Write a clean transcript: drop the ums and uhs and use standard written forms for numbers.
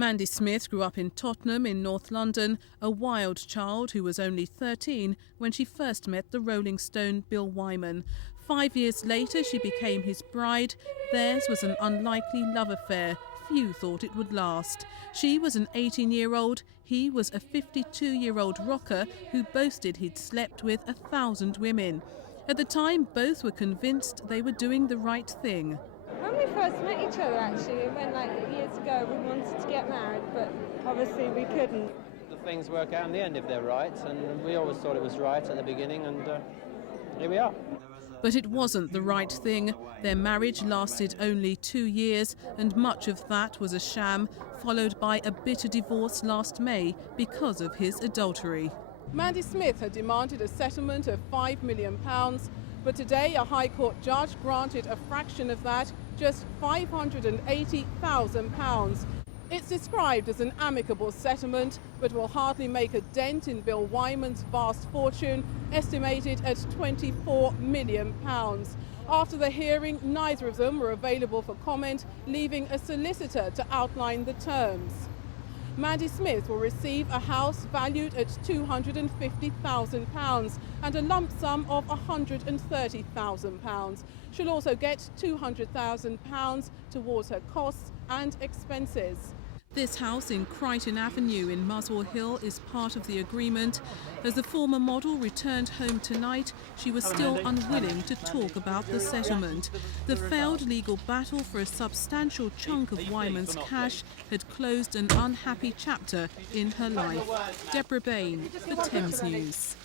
Mandy Smith grew up in Tottenham in North London, a wild child who was only 13 when she first met the Rolling Stone Bill Wyman. 5 years later, she became his bride. Theirs was an unlikely love affair. Few thought it would last. She was an 18-year-old. He was a 52-year-old rocker who boasted he'd slept with 1,000 women. At the time, both were convinced they were doing the right thing. When we first met each other, actually, when years ago we wanted to get married, but obviously we couldn't. The things work out in the end if they're right, and we always thought it was right at the beginning, and here we are. But it wasn't the right thing. Their marriage lasted only 2 years, and much of that was a sham, followed by a bitter divorce last May because of his adultery. Mandy Smith had demanded a settlement of £5 million, but today a High Court judge granted a fraction of that, just £580,000. It's described as an amicable settlement, but will hardly make a dent in Bill Wyman's vast fortune, estimated at £24 million. After the hearing, neither of them were available for comment, leaving a solicitor to outline the terms. Mandy Smith will receive a house valued at £250,000 and a lump sum of £130,000. She'll also get £200,000 towards her costs and expenses. This house in Crichton Avenue in Muswell Hill is part of the agreement. As the former model returned home tonight, she was still unwilling to talk about the settlement. The failed legal battle for a substantial chunk of Wyman's cash had closed an unhappy chapter in her life. Deborah Bain, for Thames News.